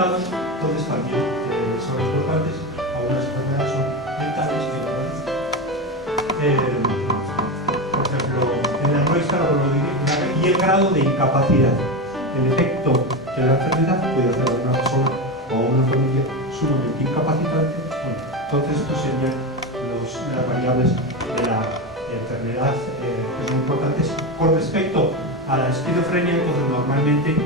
resultados, entonces también son importantes. Algunas enfermedades son mentales y otras. Por ejemplo, en la nuestra, y el grado de incapacidad. El efecto de la enfermedad puede hacer a una persona o a una familia sumamente incapacitante. Bueno, entonces, estos serían las variables de la enfermedad que son importantes. Con respecto a la esquizofrenia, entonces normalmente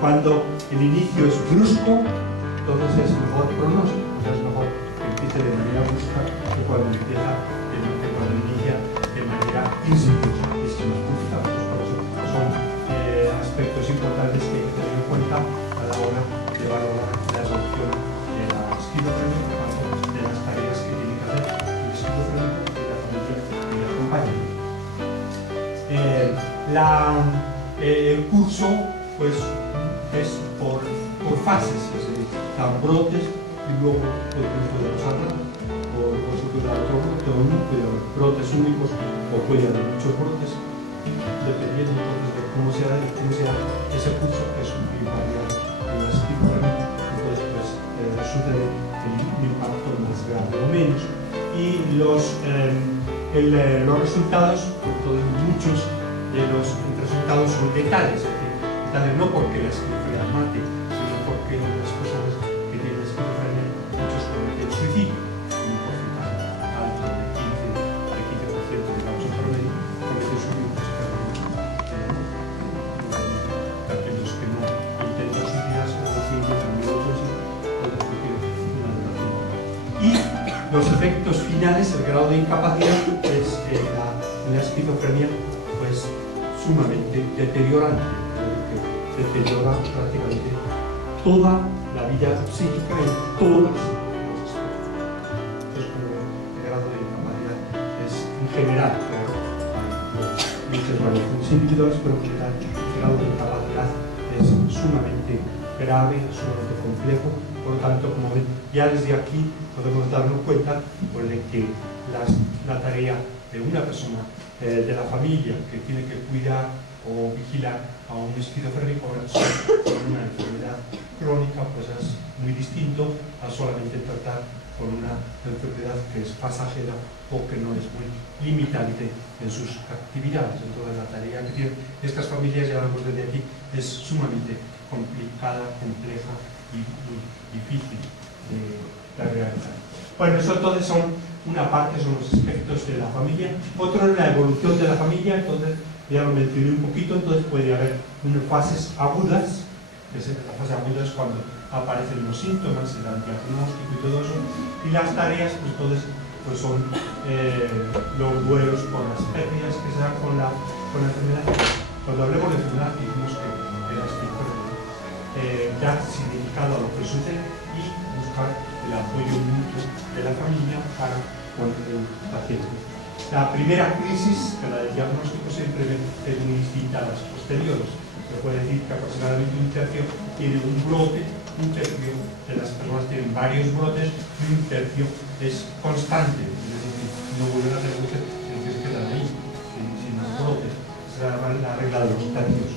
cuando el inicio es brusco, entonces es mejor pronóstico, o sea, es mejor que empiece de manera brusca que cuando inicia de manera insidiosa. Es más complicado. Por eso son aspectos importantes que hay que tener en cuenta a la hora de valorar la evolución de la esquizofrenia, por tanto, de las tareas que tiene que hacer el esquizofrénico y la familia que le acompaña. El curso pues es por fases, es decir, dan brotes y luego puede pasar o se puede dar otro brote o no, puede haber brotes únicos o puede haber muchos brotes, dependiendo entonces de cómo sea ese curso, que es muy variable en la esquizofrenia. Entonces pues sucede el impacto más grave o menos, y los resultados, entonces muchos de los resultados son letales, es decir, letales no porque la esquizofrenia mate, sino porque las personas que tienen esquizofrenia, muchos cometen suicidio, un porcentaje alto de 15% digamos en promedio, cometen suicidio. Aquellos que no intentan suicidarse o intentan y los efectos finales, el grado de incapacidad es en la esquizofrenia pues sumamente deteriorante, que deteriora prácticamente toda la vida psíquica en todas las cosas. Entonces, como el grado de incapacidad es en general, claro, hay muchas variaciones individuales, pero en general el grado de incapacidad es sumamente grave, sumamente complejo. Por lo tanto, como ven, ya desde aquí podemos darnos cuenta pues, de que la tarea de una persona de la familia que tiene que cuidar o vigilar a un esquizofrénico con una enfermedad crónica, pues es muy distinto a solamente tratar con una enfermedad que es pasajera o que no es muy limitante en sus actividades. Entonces la tarea que tienen estas familias, ya lo vemos desde aquí, es sumamente complicada, compleja y difícil de realizar. Bueno, eso entonces son una parte, son los aspectos de la familia. Otro es la evolución de la familia, entonces ya lo mencioné un poquito. Entonces puede haber unas fases agudas, que es la fase aguda es cuando aparecen los síntomas, se da el diagnóstico y todo eso, y las tareas pues entonces pues son los duelos por las pérdidas que se dan con la enfermedad. Cuando hablemos de enfermedad dijimos que era dar significado a lo que sucede y buscar el apoyo mutuo de la familia para con el paciente. La primera crisis, que la del diagnóstico, siempre es muy distinta a las posteriores. Se puede decir que aproximadamente un tercio tiene un brote, un tercio de las personas tienen varios brotes y un tercio es constante, es decir, no vuelven a hacer brotes, sino que se quedan ahí, sin los brotes. Esa es la regla de los tercios.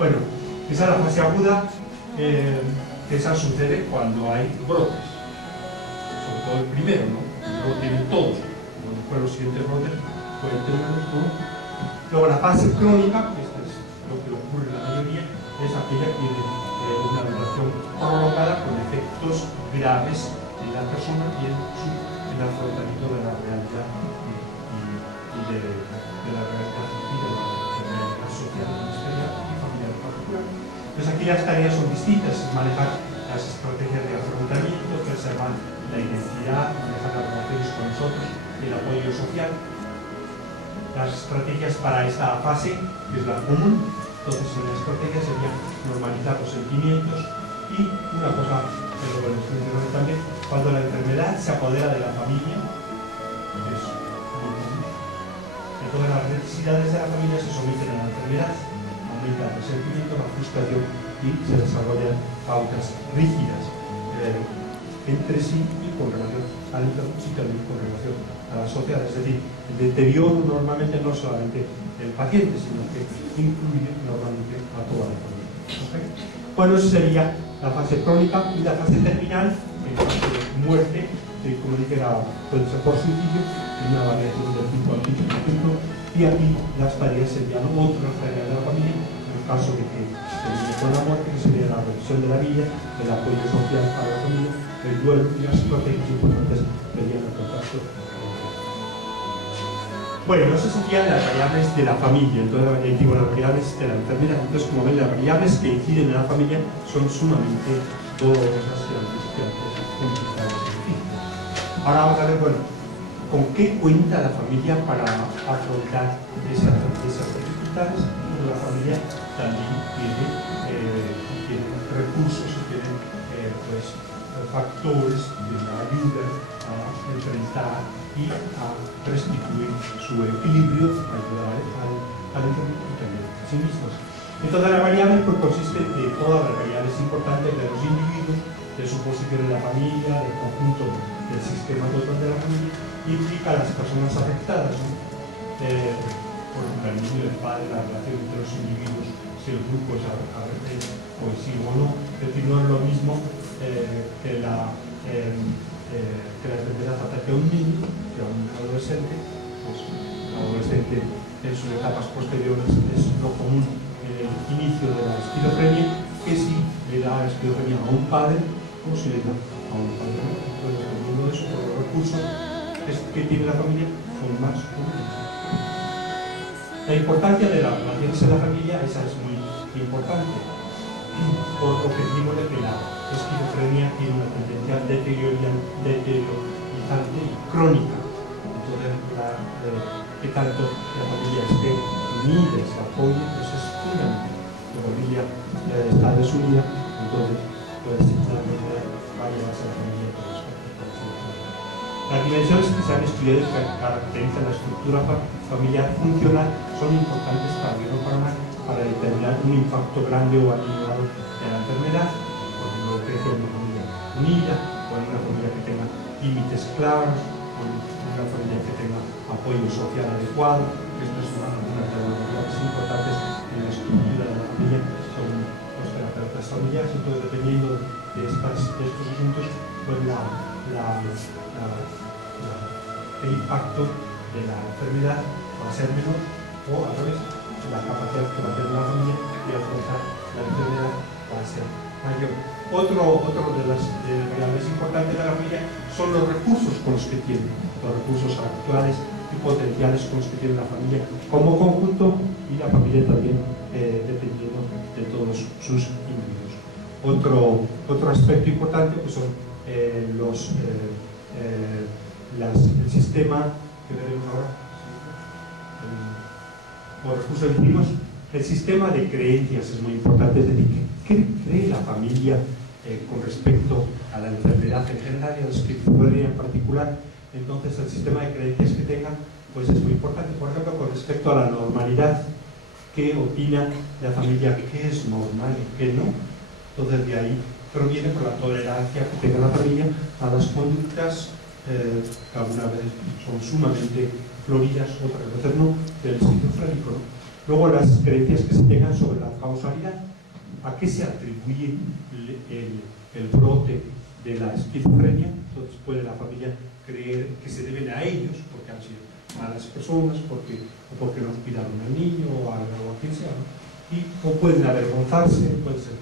Bueno, esa es la fase aguda, que esa sucede cuando hay brotes. Sobre todo el primero, ¿no? Lo tienen todos. Como después los siguientes brotes pueden tenerlos, ¿no? Luego la fase crónica, que esto es lo que ocurre en la mayoría, es aquella que tiene una duración prolongada con efectos graves en la persona y en el afrontamiento de la realidad y de la realidad y de la realidad social, especial y familiar particular. Entonces aquí las tareas son distintas, es manejar las estrategias de afrontamiento, preservar la identidad, manejar las relaciones con nosotros, el apoyo social. Las estrategias para esta fase, que es la común, entonces la estrategia sería normalizar los sentimientos y una cosa que lo mencioné también, cuando la enfermedad se apodera de la familia, es muy común. Entonces las necesidades de la familia se someten a la enfermedad, aumenta el resentimiento, la frustración y se desarrollan pautas rígidas entre sí y con relación al entorno y también con relación a la sociedad. Es decir, el deterioro normalmente no solamente del paciente, sino que incluye normalmente a toda la familia. ¿Okay? Bueno, eso sería la fase crónica y la fase terminal, en caso de muerte, que como dije puede ser por suicidio, una variación del 5 al 15%, y aquí las tareas serían otras tareas de la familia, en el caso de que termine con la muerte, que sería la revisión de la vida, el apoyo social para la familia, el duelo y las estrategias importantes serían el contacto. Bueno, esas serían las variables de la familia, entonces digo las variables de la enfermedad. Entonces, como ven, las variables que inciden en la familia son sumamente dolorosas y angustiantes, complicadas y difíciles. Ahora vamos a ver, bueno, con qué cuenta la familia para afrontar esas dificultades. La familia también tiene recursos y tiene factores que la ayudan a enfrentar y a restituir su equilibrio, a ayudar al entorno y también a sí mismos. Entonces la variable pues, consiste de todas las variables importantes de los individuos, de su posición en la familia, del conjunto del sistema total de la familia, y implica a las personas afectadas, ¿no? Por ejemplo, el niño y el padre, la relación entre los individuos, si el grupo es cohesivo o no. Es decir, no es lo mismo que la enfermedad ataque a un niño que a un adolescente. Pues el adolescente en sus etapas posteriores es lo común en el inicio de la esquizofrenia, que si le da esquizofrenia a un padre o si le da a un padre. Entonces, dependiendo de eso, por los recursos que tiene la familia, son más o menos. La importancia de las relaciones en la familia, esa es muy importante, por lo que dijimos de que la esquizofrenia tiene una tendencia deteriorizante y crónica. Entonces, que tanto la familia esté unida y se apoye, pues es fundamental. La familia está desunida, entonces pues la enfermedad va a llevarse a la familia por los aspectos. Las dimensiones que se han estudiado y que caracterizan la estructura familiar funcional son importantes para bien o para mal, para determinar un impacto grande o atenuado de la enfermedad. Por ejemplo, crece en una familia unida, o en una familia que tenga límites claros, o en una familia que tenga apoyo social adecuado. Estas son algunas de las variables importantes en la estructura de la familia, son los terapeutas familiares. Entonces, dependiendo de estos asuntos, pues el impacto de la enfermedad va a ser menor, o al revés, la capacidad que va a tener la familia de afrontar la enfermedad va a ser mayor. Otro de las variables importantes de la familia son los recursos con los que tiene, los recursos actuales y potenciales con los que tiene la familia como conjunto, y la familia también dependiendo de todos sus individuos. Otro aspecto importante pues son el sistema que veremos ahora, los recursos que decimos, el sistema de creencias es muy importante. Es decir, ¿qué cree la familia con respecto a la enfermedad en general y a la esquizofrenia en particular? Entonces el sistema de creencias que tengan pues es muy importante. Por ejemplo, con respecto a la normalidad, ¿qué opina la familia? ¿Qué es normal y qué no? Entonces de ahí proviene por la tolerancia que tenga la familia a las conductas que algunas veces son sumamente floridas, otras veces no, del esquizofrénico, ¿no? Luego las creencias que se tengan sobre la causalidad, a qué se atribuye el brote de la esquizofrenia. Entonces puede la familia creer que se deben a ellos porque han sido malas personas, porque no cuidaron al niño o a quien sea, ¿no? O pueden avergonzarse, pueden sentirse